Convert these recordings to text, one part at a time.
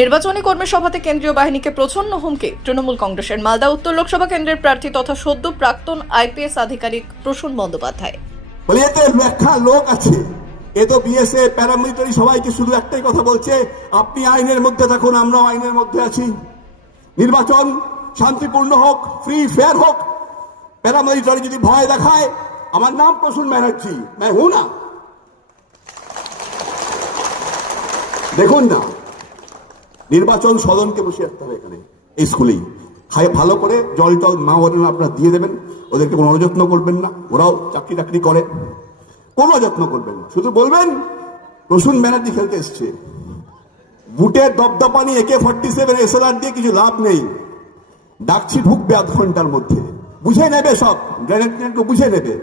নির্বাচনী কর্মী সভাতে কেন্দ্রীয় বাহিনীকে প্রচ্ছন্ন হুমকি তৃণমূল কংগ্রেসের মালদা উত্তর লোকসভা কেন্দ্রের প্রার্থী তথা সদ্য প্রাক্তন আইপিএস আধিকারিক প্রসূন বন্দ্যোপাধ্যায়। বলে এতে ব্যাখ্যা লোক আছে, এ তো বিএসএফ প্যারামিলিটারি সবাইকে শুধু একটাই কথা বলছে, আপনি আইনের মধ্যে থাকুন, আমরাও আইনের মধ্যে আছি। নির্বাচন শান্তিপূর্ণ হোক, ফ্রি ফেয়ার হোক। প্যারামিলিটারি যদি ভয় দেখায়, আমার নাম প্রসূন ব্যানার্জি, मैं हूं না। দেখুন না, নির্বাচন সদনকে বসে রাখতে হবে এখানে, এই স্কুলেই খায় ভালো করে জল টল মা ওরা আপনারা দিয়ে দেবেন, ওদেরকে কোনো অযত্ন করবেন না, ওরাও চাকরি টাকরি করে, কোনো যত্ন করবেন না, শুধু বলবেন প্রসূন ব্যানার্জি খেলতে এসছে। বুটের দপদপানি AK-47 SLR দিয়ে কিছু লাভ নেই, ডাকছি ঢুকবে আধ ঘন্টার মধ্যে, বুঝে নেবে, সব গ্রেনেডকে বুঝে নেবে,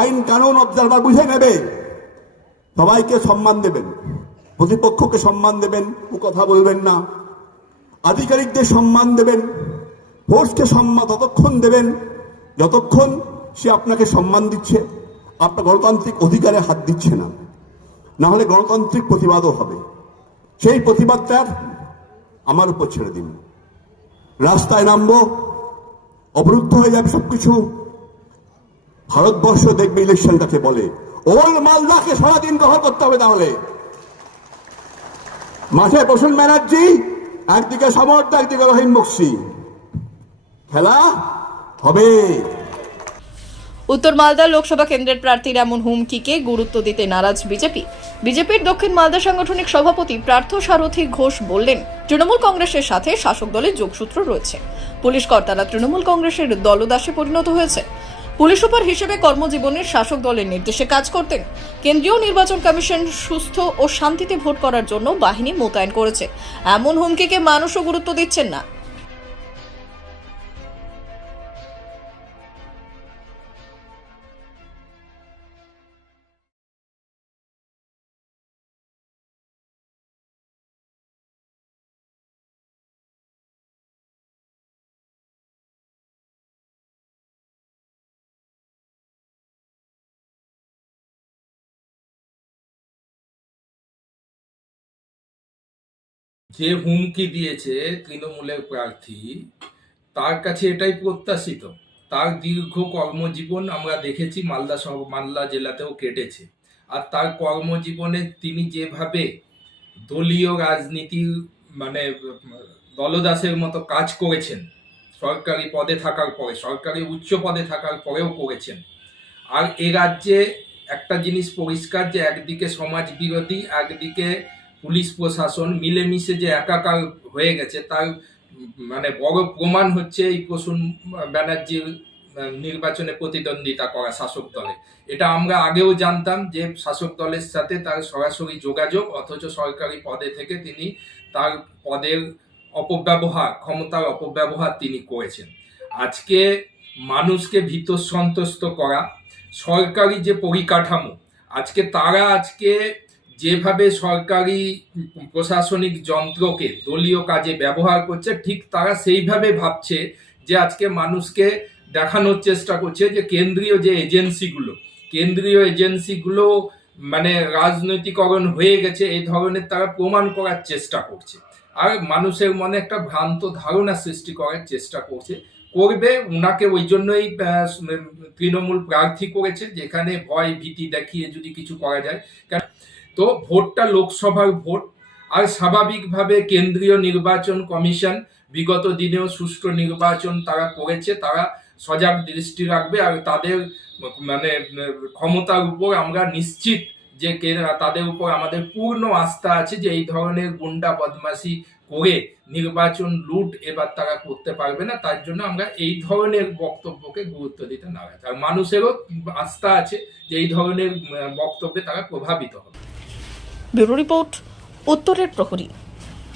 আইন কানুন অবজারভার বুঝে নেবে। সবাইকে সম্মান দেবেন, প্রতিপক্ষকে সম্মান দেবেন, কথা বলবেন না, আধিকারিকদের সম্মান দেবেন, ফোর্সকে সম্মান ততক্ষণ দেবেন যতক্ষণ সে আপনাকে সম্মান দিচ্ছে, আপনার গণতান্ত্রিক অধিকারে হাত দিচ্ছে না, না হলে গণতান্ত্রিক প্রতিবাদও হবে। সেই প্রতিবাদটার আমার উপর ছেড়ে দিন। রাস্তায় নামবো, অবরুদ্ধ হয়ে যাবে সবকিছু। ভারতবর্ষ দেখবে ইলেকশনটাকে বলে, ওল মালদাকে সারাদিন দখল করতে হবে। তাহলে মাঠে প্রসূন ব্যানার্জি, একদিকে সমর্থ, একদিকে রহিম বক্সি, খেলা হবে। উত্তর মালদা লোকসভা কেন্দ্রের প্রার্থীর এমন হুমকিকে গুরুত্ব দিতে নারাজ বিজেপির দক্ষিণ মালদা সাংগঠনিক সভাপতি পার্থ সারথী ঘোষ বললেন, তৃণমূল কংগ্রেসের সাথে শাসক দলের যোগসূত্র রয়েছে। পুলিশ কর্তারা তৃণমূল কংগ্রেসের দলদাসে পরিণত হয়েছে। পুলিশ সুপার হিসেবে কর্মজীবনের শাসক দলের নির্দেশে কাজ করতেন। কেন্দ্রীয় নির্বাচন কমিশন সুস্থ ও শান্তিতে ভোট করার জন্য বাহিনী মোতায়েন করেছে। এমন হুমকিকে মানুষও গুরুত্ব দিচ্ছেন না। যে হুমকি দিয়েছে তৃণমূলের প্রার্থী, তার কাছে এটাই প্রত্যাশিত। তার দীর্ঘ কর্মজীবন আমরা দেখেছি মালদা জেলাতেও কেটেছে। আর তার কর্মজীবনে তিনি যেভাবে দলীয় রাজনীতির মানে দলদাসের মতো কাজ করেছেন, সরকারি পদে থাকার পরে, সরকারি উচ্চ পদে থাকার পরেও করেছেন। আর এ রাজ্যে একটা জিনিস পরিষ্কার, যে একদিকে সমাজ বিরোধী, একদিকে পুলিশ প্রশাসন মিলেমিশে যে একাকার হয়ে গেছে, তার মানে বড় প্রমাণ হচ্ছে এই প্রসূন ব্যানার্জির নির্বাচনে প্রতিদ্বন্দ্বিতা করা শাসক দলে। এটা আমরা আগেও জানতাম যে শাসক দলের সাথে তার সরাসরি যোগাযোগ, অথচ সরকারি পদে থেকে তিনি তার পদের অপব্যবহার, ক্ষমতার অপব্যবহার তিনি করেছেন। আজকে মানুষকে ভীত সন্ত্রস্ত করা, সরকারি যে পরিকাঠামো, আজকে যেভাবে সরকারি প্রশাসনিক যন্ত্রকে দলীয় কাজে ব্যবহার করছে, ঠিক তারা সেইভাবে ভাবছে যে আজকে মানুষকে দেখানোর চেষ্টা করছে যে কেন্দ্রীয় এজেন্সিগুলো মানে রাজনৈতিকরণ হয়ে গেছে, এই ধরনের তারা প্রমাণ করার চেষ্টা করছে। আর মানুষের মনে একটা ভ্রান্ত ধারণা সৃষ্টি করার চেষ্টা করবে। উনাকে ওই জন্যই তৃণমূল প্রার্থী করেছে, যেখানে ভয় ভীতি দেখিয়ে যদি কিছু করা যায়। তো ভোটটা লোকসভার ভোট, আর স্বাভাবিকভাবে কেন্দ্রীয় নির্বাচন কমিশন বিগত দিনেও সুষ্ঠু নির্বাচন তারা করেছে, তারা সজাগ দৃষ্টি রাখবে। আর তাদের মানে ক্ষমতার উপর আমরা নিশ্চিত যে তাদের উপর আমাদের পূর্ণ আস্থা আছে যে এই ধরনের গুন্ডা বদমাশি করে নির্বাচন লুট এবার তারা করতে পারবে না। তার জন্য আমরা এই ধরনের বক্তব্যকে গুরুত্ব দিতে নারাজ। আর মানুষেরও আস্থা আছে যে এই ধরনের বক্তব্যে তারা প্রভাবিত হবে। ব্যুরো রিপোর্ট, উত্তরের প্রহরী।